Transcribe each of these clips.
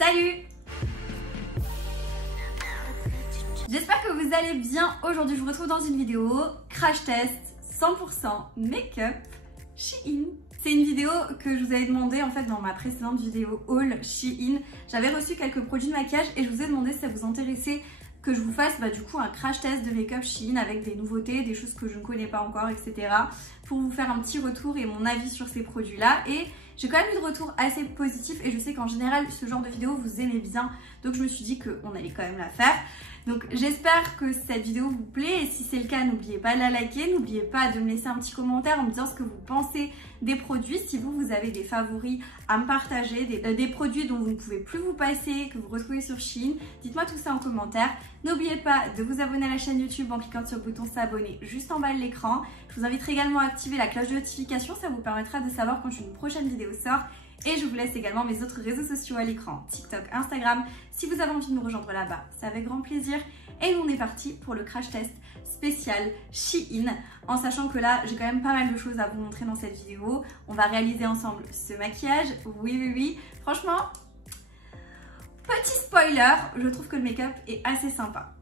Salut! J'espère que vous allez bien. Aujourd'hui, je vous retrouve dans une vidéo crash test 100% make-up Shein. C'est une vidéo que je vous avais demandé en fait dans ma précédente vidéo haul Shein. J'avais reçu quelques produits de maquillage et je vous ai demandé si ça vous intéressait que je vous fasse du coup un crash test de make-up Shein avec des nouveautés, des choses que je ne connais pas encore, etc. pour vous faire un petit retour et mon avis sur ces produits-là. Et j'ai quand même eu de retour assez positif et je sais qu'en général ce genre de vidéo vous aimez bien, donc je me suis dit qu'on allait quand même la faire. Donc j'espère que cette vidéo vous plaît et si c'est le cas, n'oubliez pas de la liker, n'oubliez pas de me laisser un petit commentaire en me disant ce que vous pensez des produits, si vous avez des favoris à me partager, des produits dont vous ne pouvez plus vous passer, que vous retrouvez sur Shein, dites-moi tout ça en commentaire. N'oubliez pas de vous abonner à la chaîne YouTube en cliquant sur le bouton s'abonner juste en bas de l'écran. Je vous inviterai également à activer la cloche de notification, ça vous permettra de savoir quand une prochaine vidéo sort. Et je vous laisse également mes autres réseaux sociaux à l'écran, TikTok, Instagram. Si vous avez envie de nous rejoindre là-bas, c'est avec grand plaisir. Et nous, on est parti pour le crash test spécial Shein. En sachant que là, j'ai quand même pas mal de choses à vous montrer dans cette vidéo. On va réaliser ensemble ce maquillage. Oui. Franchement, petit spoiler, je trouve que le make-up est assez sympa.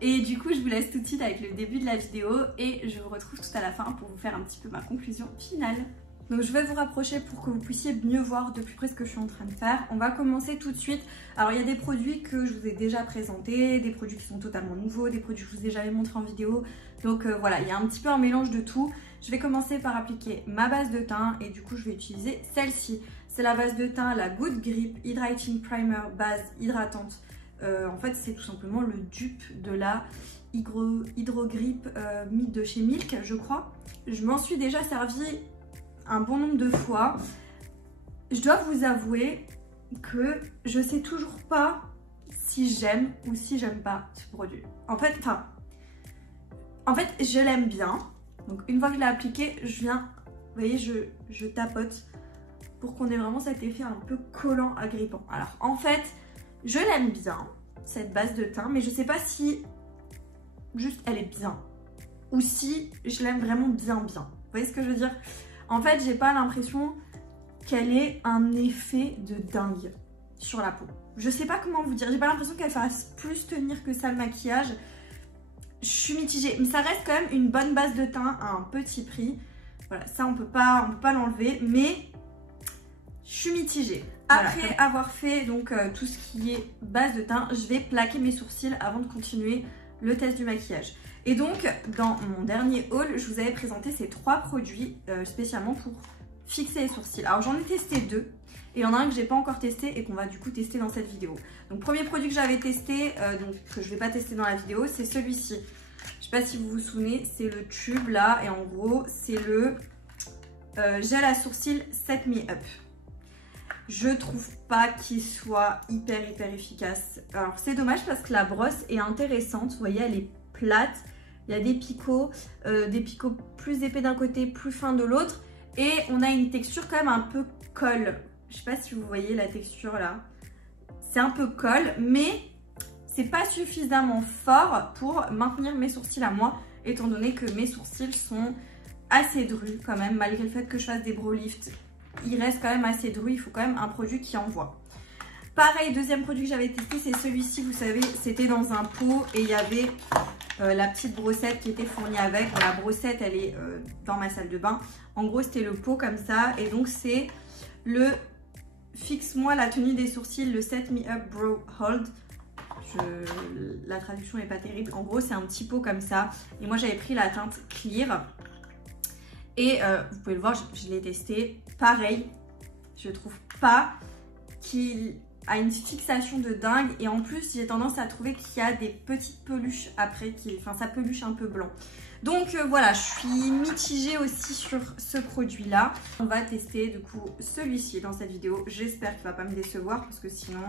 Et du coup, je vous laisse tout de suite avec le début de la vidéo. Et je vous retrouve tout à la fin pour vous faire un petit peu ma conclusion finale. Donc je vais vous rapprocher pour que vous puissiez mieux voir de plus près ce que je suis en train de faire. On va commencer tout de suite. Alors il y a des produits que je vous ai déjà présentés, des produits qui sont totalement nouveaux, des produits que je vous ai jamais montrés en vidéo. Donc voilà, il y a un petit peu un mélange de tout. Je vais commencer par appliquer ma base de teint et du coup je vais utiliser celle-ci. C'est la base de teint, la Good Grip Hydrating Primer base hydratante. En fait c'est tout simplement le dupe de la Hydro Grip de chez Milk, je crois. Je m'en suis déjà servi un bon nombre de fois. Je dois vous avouer que je sais toujours pas si j'aime ou si j'aime pas ce produit. En fait, je l'aime bien. Donc une fois que je l'ai appliqué, je viens, vous voyez, je tapote pour qu'on ait vraiment cet effet un peu collant, agrippant. Alors en fait, je l'aime bien, cette base de teint, mais je sais pas si juste elle est bien ou si je l'aime vraiment bien. Vous voyez ce que je veux dire? En fait, j'ai pas l'impression qu'elle ait un effet de dingue sur la peau. Je sais pas comment vous dire, j'ai pas l'impression qu'elle fasse plus tenir que ça le maquillage. Je suis mitigée, mais ça reste quand même une bonne base de teint à un petit prix. Voilà, ça on peut pas l'enlever, mais je suis mitigée. Après avoir fait donc tout ce qui est base de teint, je vais plaquer mes sourcils avant de continuer le test du maquillage. Et donc, dans mon dernier haul, je vous avais présenté ces 3 produits spécialement pour fixer les sourcils. Alors, j'en ai testé 2 et il y en a un que j'ai pas encore testé et qu'on va du coup tester dans cette vidéo. Donc, premier produit que j'avais testé, que je vais pas tester dans la vidéo, c'est celui-ci. Je sais pas si vous vous souvenez, c'est le tube là et en gros, c'est le gel à sourcils Set Me Up. Je trouve pas qu'il soit hyper efficace. Alors, c'est dommage parce que la brosse est intéressante. Vous voyez, elle est plate. Il y a des picots plus épais d'un côté, plus fins de l'autre. Et on a une texture quand même un peu colle. Je sais pas si vous voyez la texture là. C'est un peu colle, mais c'est pas suffisamment fort pour maintenir mes sourcils à moi, étant donné que mes sourcils sont assez drus quand même, malgré le fait que je fasse des brow lifts. Il reste quand même assez drus, il faut quand même un produit qui envoie. Pareil, deuxième produit que j'avais testé, c'est celui-ci, vous savez, c'était dans un pot et il y avait la petite brossette qui était fournie avec. Bon, la brossette, elle est dans ma salle de bain. En gros, c'était le pot comme ça et donc c'est le Fixe-moi la tenue des sourcils, le Set Me Up Brow Hold. La traduction n'est pas terrible. En gros, c'est un petit pot comme ça et moi, j'avais pris la teinte Clear. Et vous pouvez le voir, je l'ai testé. Pareil, je trouve pas qu'il a une fixation de dingue. Et en plus, j'ai tendance à trouver qu'il y a des petites peluches après. Ça peluche un peu blanc. Donc voilà, je suis mitigée aussi sur ce produit-là. On va tester du coup celui-ci dans cette vidéo. J'espère qu'il ne va pas me décevoir parce que sinon,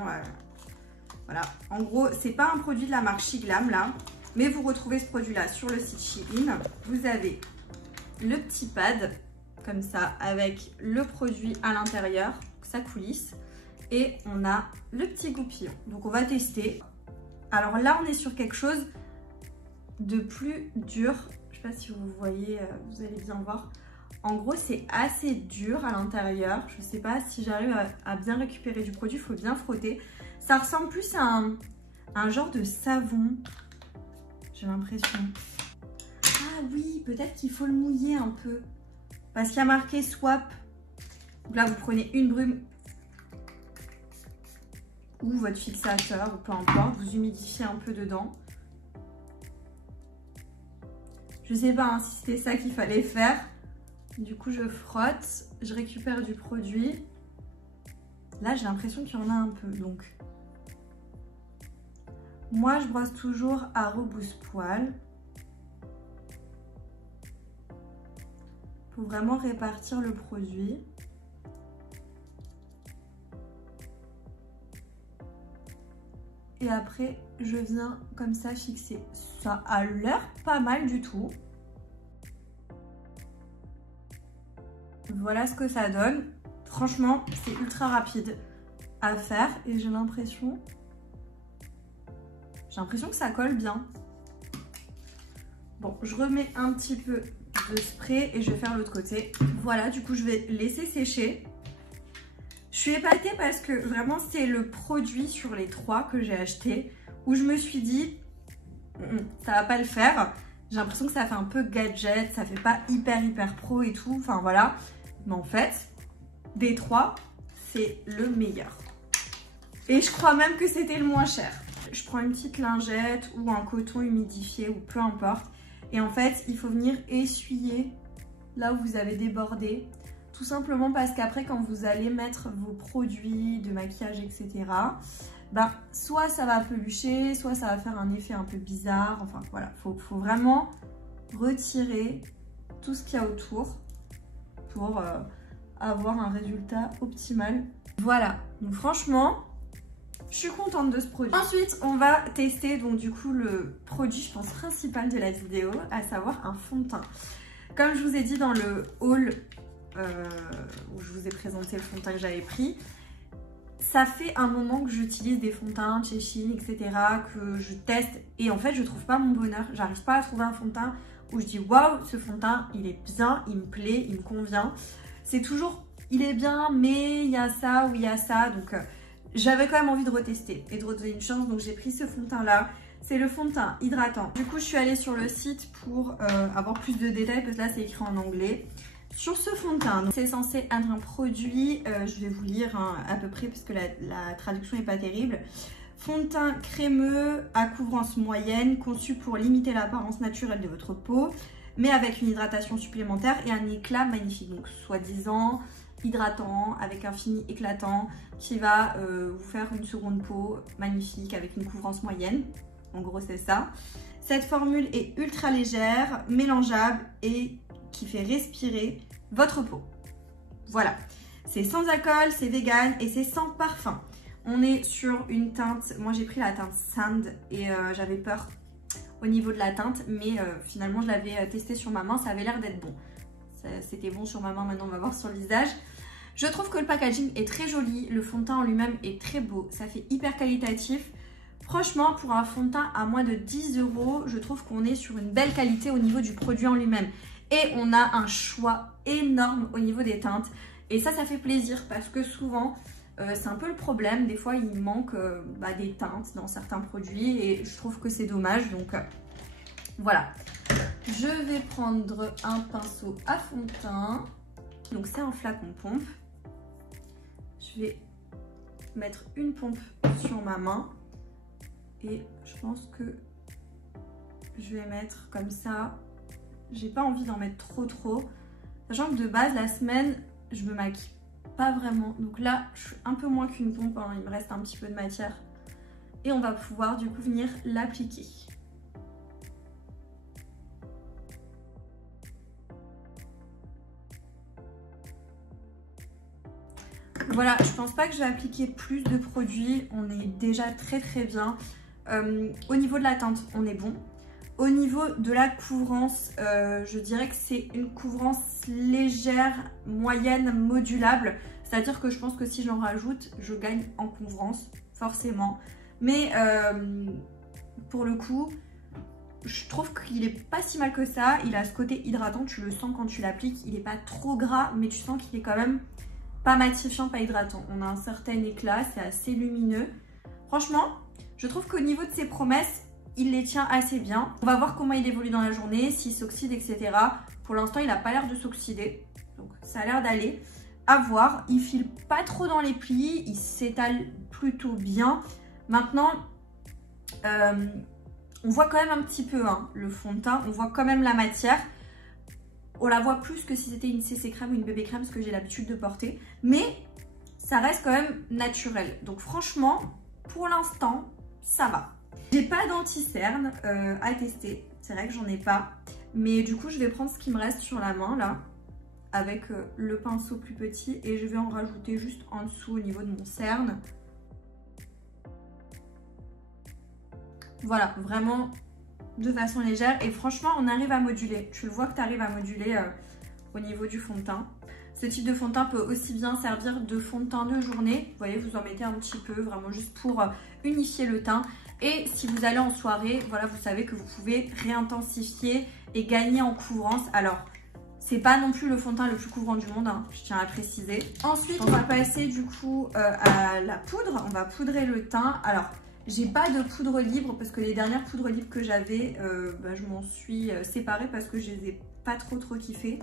voilà. En gros, c'est pas un produit de la marque Shiglam là. Mais vous retrouvez ce produit-là sur le site Shein. Vous avez le petit pad comme ça avec le produit à l'intérieur, ça coulisse et on a le petit goupillon. Donc on va tester. Alors là on est sur quelque chose de plus dur. Je sais pas si vous voyez, vous allez bien voir. En gros c'est assez dur à l'intérieur. Je sais pas si j'arrive à bien récupérer du produit, il faut bien frotter. Ça ressemble plus à un genre de savon, j'ai l'impression. Ah oui, peut-être qu'il faut le mouiller un peu. Parce qu'il y a marqué swap. Donc là, vous prenez une brume ou votre fixateur, ou peu importe, vous humidifiez un peu dedans. Je sais pas hein, si c'était ça qu'il fallait faire. Du coup, je frotte, je récupère du produit. Là, j'ai l'impression qu'il y en a un peu, donc. Moi, je brosse toujours à rebousse-poil. Pour vraiment répartir le produit. Et après, je viens comme ça fixer. Ça a l'air pas mal du tout. Voilà ce que ça donne. Franchement, c'est ultra rapide à faire et j'ai l'impression que ça colle bien. Bon, je remets un petit peu de spray et je vais faire l'autre côté. Voilà, du coup, je vais laisser sécher. Je suis épatée parce que vraiment, c'est le produit sur les 3 que j'ai acheté où je me suis dit, ça va pas le faire. J'ai l'impression que ça fait un peu gadget, ça fait pas hyper pro et tout. Enfin, voilà. Mais en fait, des 3, c'est le meilleur. Et je crois même que c'était le moins cher. Je prends une petite lingette ou un coton humidifié ou peu importe. Et en fait, il faut venir essuyer là où vous avez débordé. Tout simplement parce qu'après, quand vous allez mettre vos produits de maquillage, etc., bah, soit ça va pelucher, soit ça va faire un effet un peu bizarre. Enfin, voilà, faut vraiment retirer tout ce qu'il y a autour pour avoir un résultat optimal. Voilà, donc franchement, je suis contente de ce produit. Ensuite, on va tester donc du coup le produit, je pense, principal de la vidéo, à savoir un fond de teint. Comme je vous ai dit dans le haul où je vous ai présenté le fond de teint que j'avais pris, ça fait un moment que j'utilise des fonds de teint, Chechine, etc., que je teste et en fait je trouve pas mon bonheur. J'arrive pas à trouver un fond de teint où je dis waouh, ce fond de teint il est bien, il me plaît, il me convient. C'est toujours il est bien, mais il y a ça ou il y a ça, donc j'avais quand même envie de retester et de redonner une chance, donc j'ai pris ce fond de teint là. C'est le fond de teint hydratant. Du coup, je suis allée sur le site pour avoir plus de détails parce que là c'est écrit en anglais. Sur ce fond de teint, c'est censé être un produit, je vais vous lire hein, à peu près parce que la traduction n'est pas terrible. Fond de teint crémeux à couvrance moyenne, conçu pour limiter l'apparence naturelle de votre peau, mais avec une hydratation supplémentaire et un éclat magnifique. Donc, soi-disant hydratant, avec un fini éclatant, qui va vous faire une seconde peau magnifique avec une couvrance moyenne. En gros, c'est ça. Cette formule est ultra légère, mélangeable et qui fait respirer votre peau. Voilà. C'est sans alcool, c'est vegan et c'est sans parfum. On est sur une teinte, moi j'ai pris la teinte Sand et j'avais peur au niveau de la teinte, mais finalement je l'avais testé sur ma main, ça avait l'air d'être bon. C'était bon sur ma main, maintenant on va voir sur le visage. Je trouve que le packaging est très joli, le fond de teint en lui-même est très beau, ça fait hyper qualitatif. Franchement, pour un fond de teint à moins de 10 €, je trouve qu'on est sur une belle qualité au niveau du produit en lui-même. Et on a un choix énorme au niveau des teintes. Et ça fait plaisir parce que souvent, c'est un peu le problème. Des fois, il manque des teintes dans certains produits et je trouve que c'est dommage. Donc, voilà. Je vais prendre un pinceau à fond de teint. Donc, c'est un flacon pompe. Je vais mettre une pompe sur ma main. Et je pense que je vais mettre comme ça. J'ai pas envie d'en mettre trop. Sachant que de base, la semaine, je me maquille pas vraiment. Donc là, je suis un peu moins qu'une pompe. Hein. Il me reste un petit peu de matière. Et on va pouvoir du coup venir l'appliquer. Voilà, je pense pas que je vais appliquer plus de produits. On est déjà très bien. Au niveau de la teinte, on est bon. Au niveau de la couvrance, je dirais que c'est une couvrance légère, moyenne, modulable. C'est-à-dire que je pense que si j'en rajoute, je gagne en couvrance, forcément. Mais pour le coup, je trouve qu'il est pas si mal que ça. Il a ce côté hydratant, tu le sens quand tu l'appliques. Il n'est pas trop gras, mais tu sens qu'il est quand même pas matifiant, pas hydratant. On a un certain éclat, c'est assez lumineux. Franchement, je trouve qu'au niveau de ses promesses, il les tient assez bien. On va voir comment il évolue dans la journée, s'il s'oxyde, etc. Pour l'instant, il n'a pas l'air de s'oxyder. Donc, ça a l'air d'aller. À voir. Il file pas trop dans les plis. Il s'étale plutôt bien. Maintenant, on voit quand même un petit peu le fond de teint. On voit quand même la matière. On la voit plus que si c'était une CC crème ou une bébé crème, ce que j'ai l'habitude de porter. Mais ça reste quand même naturel. Donc franchement, pour l'instant, ça va. J'ai pas d'anti-cerne à tester. C'est vrai que j'en ai pas. Mais du coup, je vais prendre ce qui me reste sur la main, là, avec le pinceau plus petit. Et je vais en rajouter juste en dessous au niveau de mon cerne. Voilà, vraiment de façon légère. Et franchement, on arrive à moduler. Tu le vois que tu arrives à moduler au niveau du fond de teint. Ce type de fond de teint peut aussi bien servir de fond de teint de journée. Vous voyez, vous en mettez un petit peu, vraiment juste pour unifier le teint. Et si vous allez en soirée, voilà, vous savez que vous pouvez réintensifier et gagner en couvrance. Alors, c'est pas non plus le fond de teint le plus couvrant du monde, je tiens à préciser. Ensuite, on va passer du coup à la poudre. On va poudrer le teint. Alors, j'ai pas de poudre libre parce que les dernières poudres libres que j'avais, je m'en suis séparée parce que je les ai pas trop kiffées.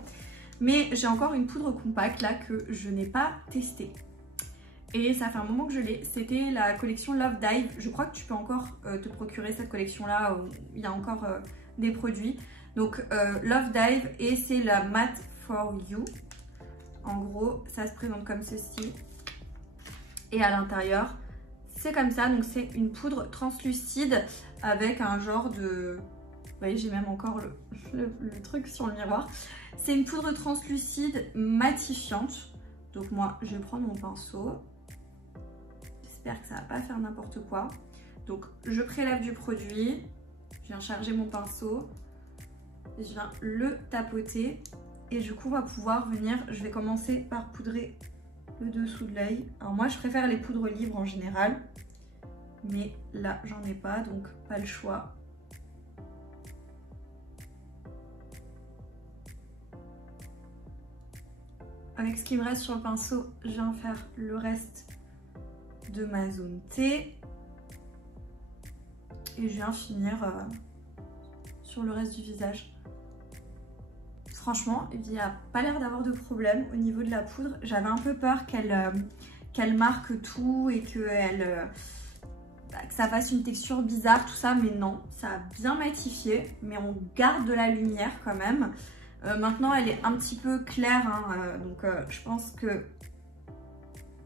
Mais j'ai encore une poudre compacte là que je n'ai pas testée. Et ça fait un moment que je l'ai. C'était la collection Love Dive. Je crois que tu peux encore te procurer cette collection là. Où il y a encore des produits. Donc Love Dive et c'est la Matte for You. En gros, ça se présente comme ceci. Et à l'intérieur, c'est comme ça. Donc c'est une poudre translucide avec un genre de... Vous voyez, j'ai même encore le truc sur le miroir. C'est une poudre translucide matifiante. Donc moi, je vais prendre mon pinceau. J'espère que ça va pas faire n'importe quoi. Donc je prélève du produit. Je viens charger mon pinceau. Je viens le tapoter. Et du coup, on va pouvoir venir... Je vais commencer par poudrer le dessous de l'œil. Alors moi, je préfère les poudres libres en général. Mais là, j'en ai pas, donc pas le choix. Avec ce qui me reste sur le pinceau, je viens faire le reste de ma zone T. Et je viens finir sur le reste du visage. Franchement, il n'y a pas l'air d'avoir de problème au niveau de la poudre. J'avais un peu peur qu'elle marque tout et que ça fasse une texture bizarre, tout ça. Mais non, ça a bien matifié. Mais on garde de la lumière quand même. Maintenant, elle est un petit peu claire, donc je pense que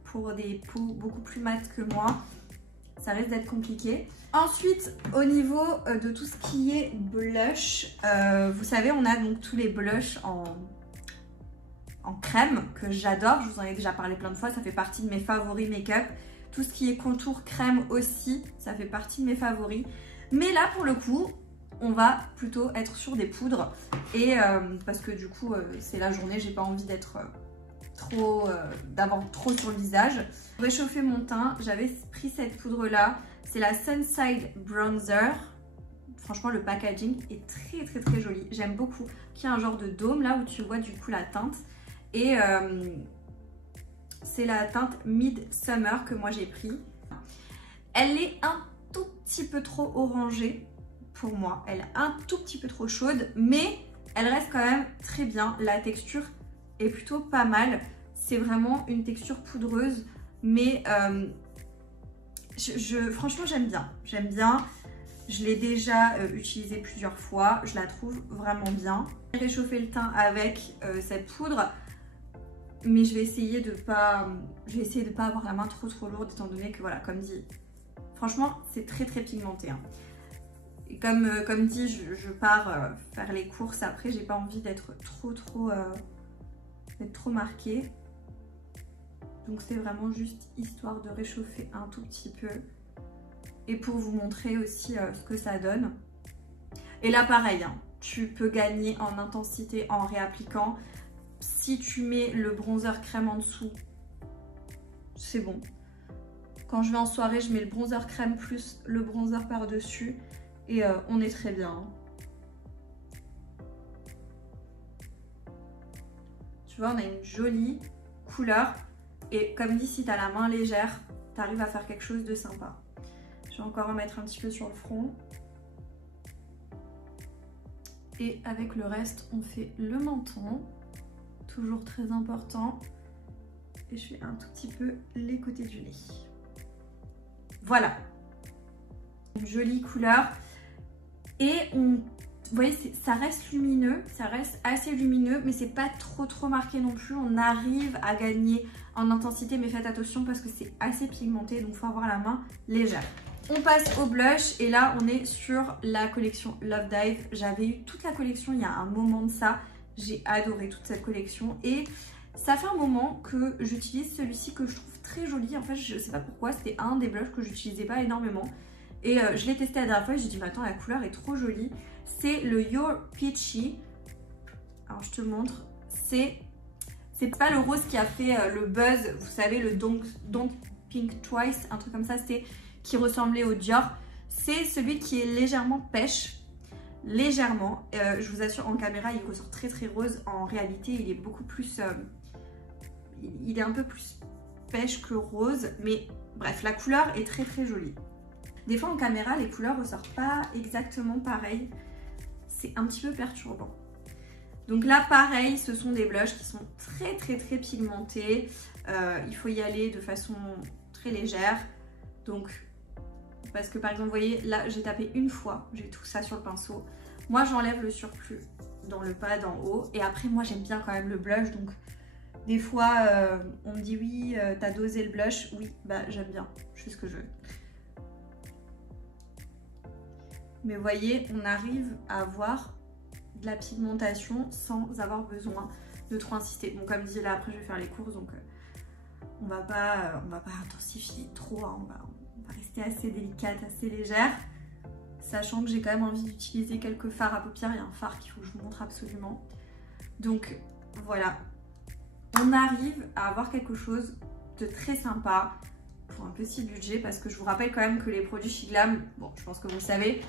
pour des peaux beaucoup plus mates que moi, ça risque d'être compliqué. Ensuite, au niveau de tout ce qui est blush, vous savez, on a donc tous les blushs en crème que j'adore. Je vous en ai déjà parlé plein de fois, ça fait partie de mes favoris make-up. Tout ce qui est contour crème aussi, ça fait partie de mes favoris. Mais là, pour le coup... on va plutôt être sur des poudres et parce que du coup c'est la journée, j'ai pas envie d'être d'avoir trop sur le visage. Pour réchauffer mon teint, j'avais pris cette poudre là, c'est la Sunside Bronzer. Franchement, le packaging est très joli, j'aime beaucoup. Qui a un genre de dôme là où tu vois du coup la teinte et c'est la teinte Midsummer que moi j'ai pris. Elle est un tout petit peu trop orangée. Pour moi, elle est un tout petit peu trop chaude, mais elle reste quand même très bien. La texture est plutôt pas mal. C'est vraiment une texture poudreuse, mais franchement, j'aime bien. J'aime bien. Je l'ai déjà utilisée plusieurs fois. Je la trouve vraiment bien. J'ai réchauffé le teint avec cette poudre, mais je vais essayer de pas avoir la main trop lourde, étant donné que voilà, comme dit, franchement, c'est très pigmenté. Et comme dit, je pars faire les courses après, j'ai pas envie d'être trop marquée. Donc c'est vraiment juste histoire de réchauffer un tout petit peu. Et pour vous montrer aussi ce que ça donne. Et là pareil, tu peux gagner en intensité en réappliquant. Si tu mets le bronzer crème en dessous, c'est bon. Quand je vais en soirée, je mets le bronzer crème plus le bronzer par-dessus. Et on est très bien. Tu vois, on a une jolie couleur. Et comme dit, si tu as la main légère, tu arrives à faire quelque chose de sympa. Je vais encore en mettre un petit peu sur le front. Et avec le reste, on fait le menton. Toujours très important. Et je fais un tout petit peu les côtés du nez. Voilà. Une jolie couleur. Et vous voyez, ça reste lumineux, ça reste assez lumineux, mais c'est pas trop marqué non plus. On arrive à gagner en intensité, mais faites attention parce que c'est assez pigmenté, donc il faut avoir la main légère. On passe au blush et là on est sur la collection Love Dive. J'avais eu toute la collection il y a un moment de ça. J'ai adoré toute cette collection et ça fait un moment que j'utilise celui-ci que je trouve très joli. En fait, je sais pas pourquoi, c'était un des blushs que j'utilisais pas énormément. Et je l'ai testé la dernière fois et j'ai dit mais attends, la couleur est trop jolie. C'est le Your Peachy. Alors je te montre. C'est pas le rose qui a fait le buzz. Vous savez, le Don't Pink Twice, un truc comme ça, c'est qui ressemblait au Dior. C'est celui qui est légèrement pêche. Légèrement. Je vous assure, en caméra, il ressort très rose. En réalité, il est beaucoup plus... il est un peu plus pêche que rose. Mais bref, la couleur est très jolie. Des fois en caméra, les couleurs ressortent pas exactement pareil. C'est un petit peu perturbant. Donc là, pareil, ce sont des blushs qui sont très pigmentés. Il faut y aller de façon très légère. Donc, parce que par exemple, vous voyez, là, j'ai tapé une fois. J'ai tout ça sur le pinceau. Moi, j'enlève le surplus dans le pad en haut. Et après, moi, j'aime bien quand même le blush. Donc, des fois, on me dit oui, t'as dosé le blush. Oui, bah j'aime bien. Je fais ce que je veux. Mais vous voyez, on arrive à avoir de la pigmentation sans avoir besoin de trop insister. Bon, comme dit là, après je vais faire les courses, donc on va pas intensifier trop, hein. On va rester assez délicate, assez légère. Sachant que j'ai quand même envie d'utiliser quelques fards à paupières. Il y a un fard qu'il faut que je vous montre absolument. Donc voilà, on arrive à avoir quelque chose de très sympa pour un petit budget. Parce que je vous rappelle quand même que les produits chez Glam, bon, je pense que vous le savez,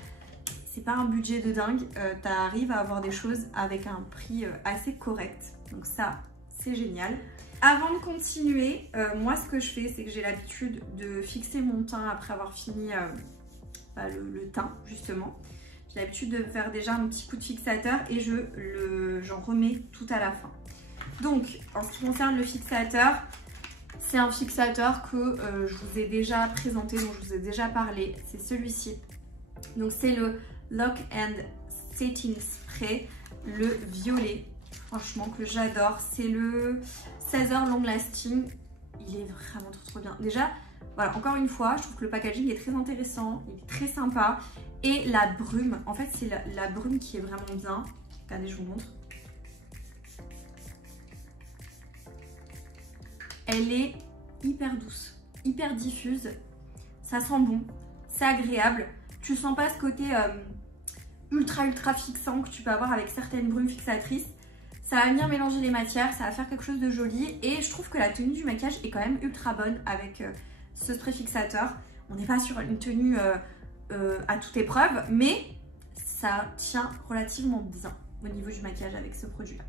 c'est pas un budget de dingue, tu arrives à avoir des choses avec un prix assez correct. Donc ça, c'est génial. Avant de continuer, moi ce que je fais, c'est que j'ai l'habitude de fixer mon teint après avoir fini le teint, justement. J'ai l'habitude de faire déjà un petit coup de fixateur et j'en remets tout à la fin. Donc, en ce qui concerne le fixateur, c'est un fixateur que je vous ai déjà présenté, dont je vous ai déjà parlé. C'est celui-ci. Donc c'est le Lock and Setting Spray, le violet, franchement que j'adore. C'est le 16 heures long lasting, il est vraiment trop bien. Déjà, voilà, encore une fois, je trouve que le packaging est très intéressant, il est très sympa. Et la brume, en fait c'est la brume qui est vraiment bien. Regardez, je vous montre. Elle est hyper douce, hyper diffuse, ça sent bon, c'est agréable. Tu sens pas ce côté ultra fixant que tu peux avoir avec certaines brumes fixatrices. Ça va venir mélanger les matières, ça va faire quelque chose de joli. Et je trouve que la tenue du maquillage est quand même ultra bonne avec ce spray fixateur. On n'est pas sur une tenue à toute épreuve, mais ça tient relativement bien au niveau du maquillage avec ce produit-là.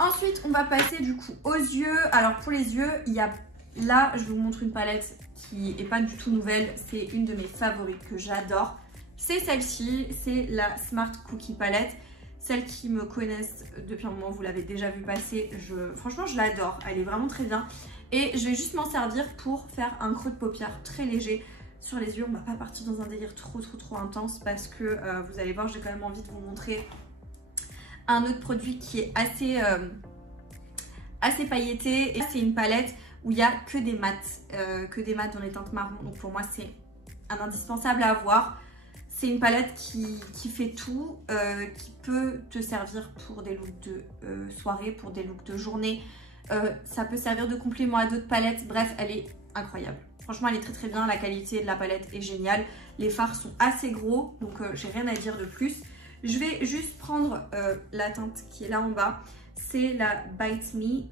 Ensuite, on va passer du coup aux yeux. Alors pour les yeux, il y a... Là, je vous montre une palette qui n'est pas du tout nouvelle. C'est une de mes favorites que j'adore. C'est celle-ci, c'est la Smart Cookie Palette. Celles qui me connaissent depuis un moment, vous l'avez déjà vu passer. Franchement, je l'adore. Elle est vraiment très bien. Et je vais juste m'en servir pour faire un creux de paupière très léger sur les yeux. On ne va pas partir dans un délire trop intense parce que vous allez voir, j'ai quand même envie de vous montrer un autre produit qui est assez pailleté. Et c'est une palette où il n'y a que des mats dans les teintes marron. Donc pour moi, c'est un indispensable à avoir. C'est une palette qui fait tout, qui peut te servir pour des looks de soirée, pour des looks de journée. Ça peut servir de complément à d'autres palettes. Bref, elle est incroyable. Franchement, elle est très bien. La qualité de la palette est géniale. Les fards sont assez gros, donc j'ai rien à dire de plus. Je vais juste prendre la teinte qui est là en bas. C'est la Bite Me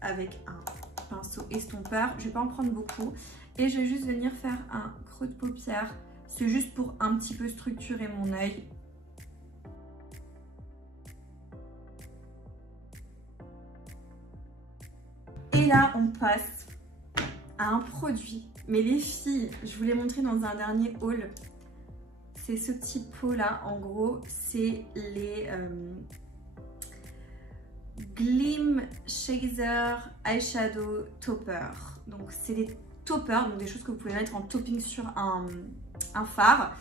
avec un pinceau estompeur. Je vais pas en prendre beaucoup. Et je vais juste venir faire un creux de paupière. C'est juste pour un petit peu structurer mon œil. Et là, on passe à un produit Mais les filles, je vous l'ai montré dans un dernier haul. C'est ce petit pot là, en gros, c'est les Gleam Chaser Eyeshadow Topper. Donc c'est des toppers, donc des choses que vous pouvez mettre en topping sur un fard.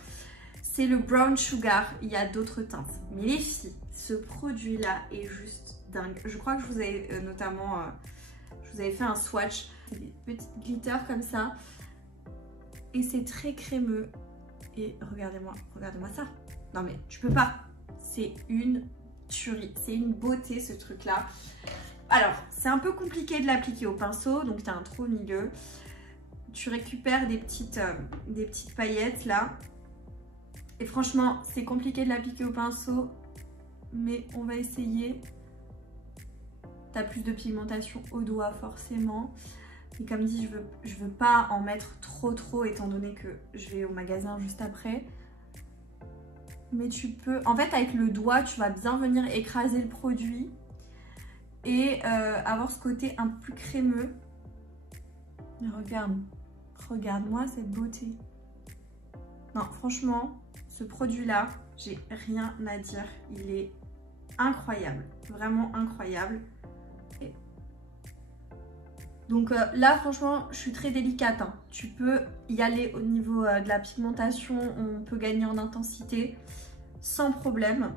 C'est le Brown Sugar, il y a d'autres teintes. Mais les filles, ce produit là est juste dingue. Je crois que je vous avais notamment, je vous avais fait un swatch. Des petites glitters comme ça. Et c'est très crémeux. Et regardez-moi ça. Non mais tu peux pas. C'est une tuerie. C'est une beauté ce truc là. Alors, c'est un peu compliqué de l'appliquer au pinceau. Donc tu as un trou au milieu. Tu récupères des petites paillettes là. Et franchement, c'est compliqué de l'appliquer au pinceau. Mais on va essayer. Tu as plus de pigmentation au doigt forcément. Et comme dit, je veux pas en mettre trop étant donné que je vais au magasin juste après. Mais tu peux... En fait, avec le doigt, tu vas bien venir écraser le produit et avoir ce côté un peu plus crémeux. Mais regarde-moi cette beauté. Non, franchement, ce produit-là, j'ai rien à dire. Il est incroyable, vraiment incroyable. Donc là, franchement, je suis très délicate. Hein. Tu peux y aller au niveau de la pigmentation. On peut gagner en intensité sans problème.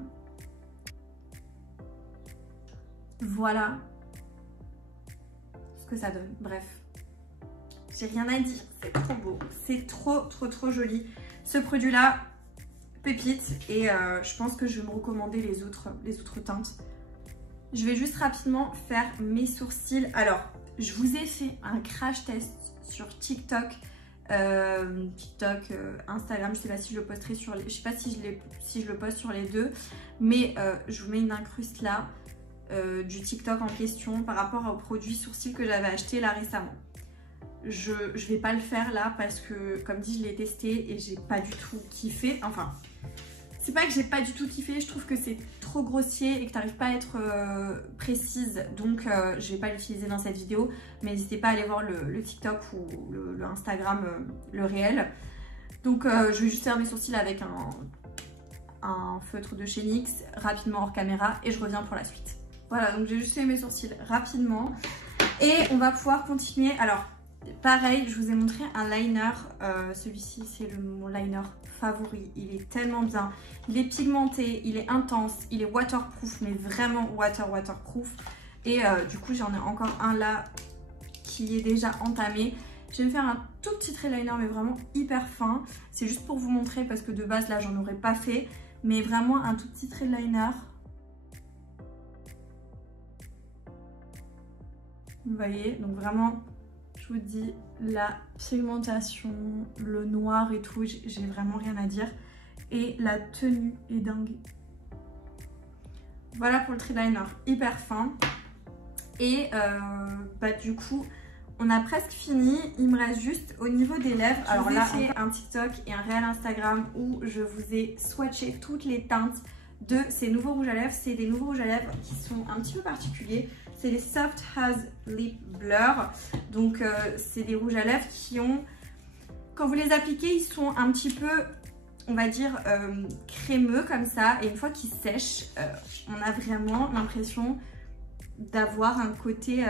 Voilà ce que ça donne. Bref, j'ai rien à dire. C'est trop beau. C'est trop joli. Ce produit-là, pépite. Et je pense que je vais me recommander les autres teintes. Je vais juste rapidement faire mes sourcils. Alors... Je vous ai fait un crash test sur TikTok, Instagram. Je sais pas si je le posterai sur les, je sais pas si je le poste sur les deux, mais je vous mets une incruste là du TikTok en question par rapport au produit sourcils que j'avais acheté là récemment. Je vais pas le faire là parce que comme dit je l'ai testé et j'ai pas du tout kiffé. Enfin, c'est pas que j'ai pas du tout kiffé, je trouve que c'est trop grossier et que t'arrives pas à être précise, donc je vais pas l'utiliser dans cette vidéo, mais n'hésitez pas à aller voir le TikTok ou le Instagram, le réel. Donc je vais juste faire mes sourcils avec un feutre de chez NYX rapidement hors caméra et je reviens pour la suite. Voilà, donc j'ai juste fait mes sourcils rapidement et on va pouvoir continuer. Alors pareil, je vous ai montré un liner, celui-ci c'est mon liner favori, il est tellement bien, il est pigmenté, il est intense, il est waterproof, mais vraiment waterproof. Et du coup j'en ai encore un là qui est déjà entamé. Je vais me faire un tout petit trait liner mais vraiment hyper fin, c'est juste pour vous montrer parce que de base là j'en aurais pas fait, mais vraiment un tout petit trait liner. Vous voyez, donc vraiment je vous dis, la pigmentation, le noir et tout, j'ai vraiment rien à dire. Et la tenue est dingue. Voilà pour le trait liner, hyper fin. Et du coup, on a presque fini. Il me reste juste au niveau des lèvres. Alors là, j'ai un TikTok et un réel Instagram où je vous ai swatché toutes les teintes de ces nouveaux rouges à lèvres. C'est des nouveaux rouges à lèvres qui sont un petit peu particuliers. C'est les Soft Has Lip Blur. Donc c'est des rouges à lèvres qui ont, quand vous les appliquez, ils sont un petit peu, on va dire, crémeux comme ça. Et une fois qu'ils sèchent, on a vraiment l'impression d'avoir un côté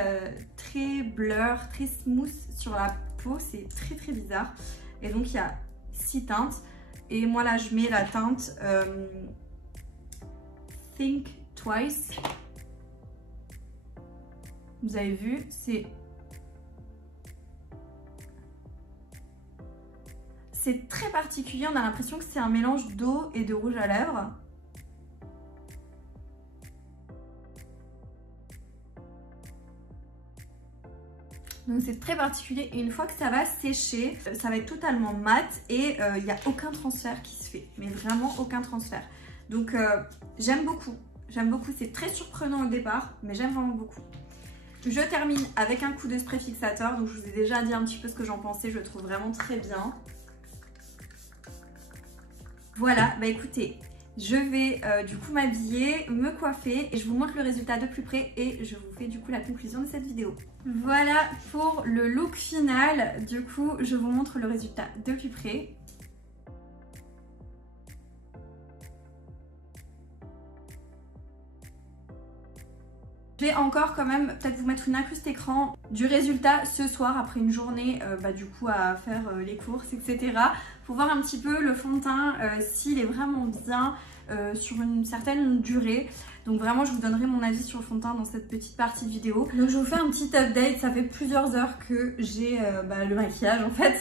très blur, très smooth sur la peau. C'est très bizarre. Et donc il y a 6 teintes. Et moi là je mets la teinte Think Twice. Vous avez vu, c'est très particulier. On a l'impression que c'est un mélange d'eau et de rouge à lèvres. Donc c'est très particulier et une fois que ça va sécher, ça va être totalement mat et il n'y a aucun transfert qui se fait. Mais vraiment aucun transfert. Donc j'aime beaucoup. J'aime beaucoup. C'est très surprenant au départ, mais j'aime vraiment beaucoup. Je termine avec un coup de spray fixateur. Donc je vous ai déjà dit un petit peu ce que j'en pensais. Je le trouve vraiment très bien. Voilà, bah écoutez, je vais du coup m'habiller, me coiffer et je vous montre le résultat de plus près et je vous fais du coup la conclusion de cette vidéo. Voilà pour le look final, du coup je vous montre le résultat de plus près. Je vais encore quand même peut-être vous mettre une incruste écran du résultat ce soir après une journée du coup à faire les courses etc. Pour voir un petit peu le fond de teint s'il est vraiment bien sur une certaine durée. Donc vraiment je vous donnerai mon avis sur le fond de teint dans cette petite partie de vidéo. Donc je vous fais un petit update, ça fait plusieurs heures que j'ai le maquillage en fait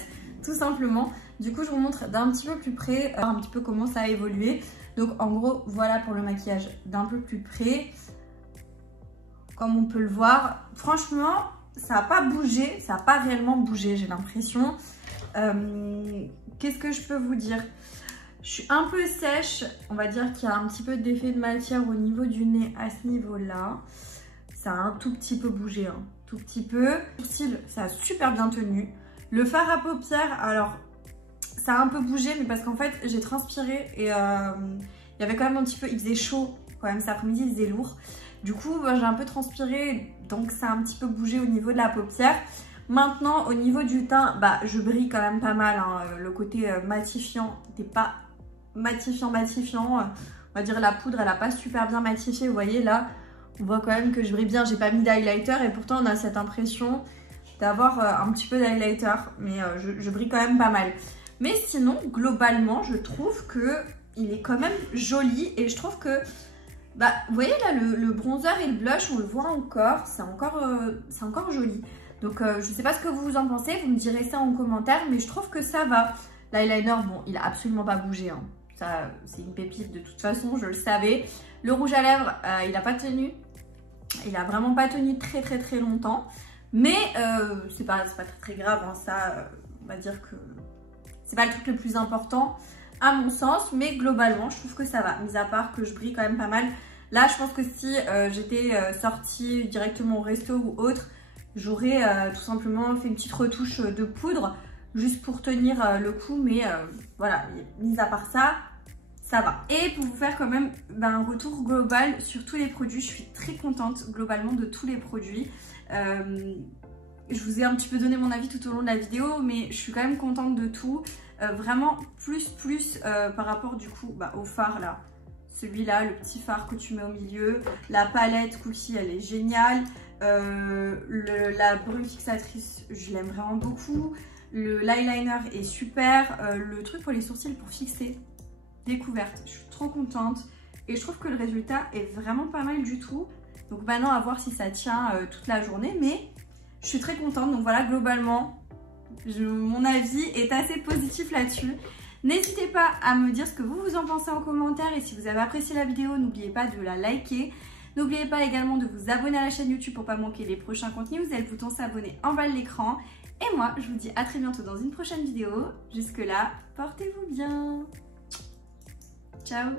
tout simplement. Du coup je vous montre d'un petit peu plus près un petit peu comment ça a évolué. Donc en gros voilà pour le maquillage d'un peu plus près. Comme on peut le voir, franchement, ça n'a pas bougé, ça n'a pas réellement bougé, j'ai l'impression. Qu'est-ce que je peux vous dire? Je suis un peu sèche, on va dire qu'il y a un petit peu d'effet de matière au niveau du nez à ce niveau-là. Ça a un tout petit peu bougé, hein, tout petit peu. Le sourcil, ça a super bien tenu. Le fard à paupières, alors, ça a un peu bougé, mais parce qu'en fait, j'ai transpiré et il y avait quand même un petit peu, il faisait chaud quand même cet après-midi, il faisait lourd. Du coup, j'ai un peu transpiré, donc ça a un petit peu bougé au niveau de la paupière. Maintenant, au niveau du teint, je brille quand même pas mal. Hein. Le côté matifiant n'était pas matifiant. On va dire la poudre, elle n'a pas super bien matifié. Vous voyez là, on voit quand même que je brille bien. J'ai pas mis d'highlighter et pourtant on a cette impression d'avoir un petit peu d'highlighter. Mais je brille quand même pas mal. Mais sinon, globalement, je trouve qu'il est quand même joli et je trouve que... vous voyez là le bronzer et le blush, on le voit encore, c'est encore joli. Donc je sais pas ce que vous en pensez, vous me direz ça en commentaire, mais je trouve que ça va. L'eyeliner, bon, il a absolument pas bougé, hein. Ça c'est une pépite de toute façon, je le savais. Le rouge à lèvres, il a pas tenu, il a vraiment pas tenu très longtemps. Mais c'est pas très grave, hein. Ça, on va dire que c'est pas le truc le plus important à mon sens, mais globalement je trouve que ça va, mis à part que je brille quand même pas mal. Là je pense que si j'étais sortie directement au resto ou autre, j'aurais tout simplement fait une petite retouche de poudre juste pour tenir le coup, mais voilà, mis à part ça, ça va. Et pour vous faire quand même un retour global sur tous les produits, je suis très contente globalement de tous les produits. Je vous ai un petit peu donné mon avis tout au long de la vidéo, mais je suis quand même contente de tout. Vraiment plus par rapport du coup au fard là. Celui-là, le petit fard que tu mets au milieu. La palette Cookie, elle est géniale. La brume fixatrice, je l'aime vraiment beaucoup. L'eyeliner est super. Le truc pour les sourcils pour fixer, découverte. Je suis trop contente. Et je trouve que le résultat est vraiment pas mal du tout. Donc maintenant, à voir si ça tient toute la journée. Mais je suis très contente. Donc voilà, globalement, mon avis est assez positif là-dessus. N'hésitez pas à me dire ce que vous en pensez en commentaire. Et si vous avez apprécié la vidéo, n'oubliez pas de la liker. N'oubliez pas également de vous abonner à la chaîne YouTube pour ne pas manquer les prochains contenus. Vous avez le bouton s'abonner en bas de l'écran. Et moi, je vous dis à très bientôt dans une prochaine vidéo. Jusque là, portez-vous bien. Ciao.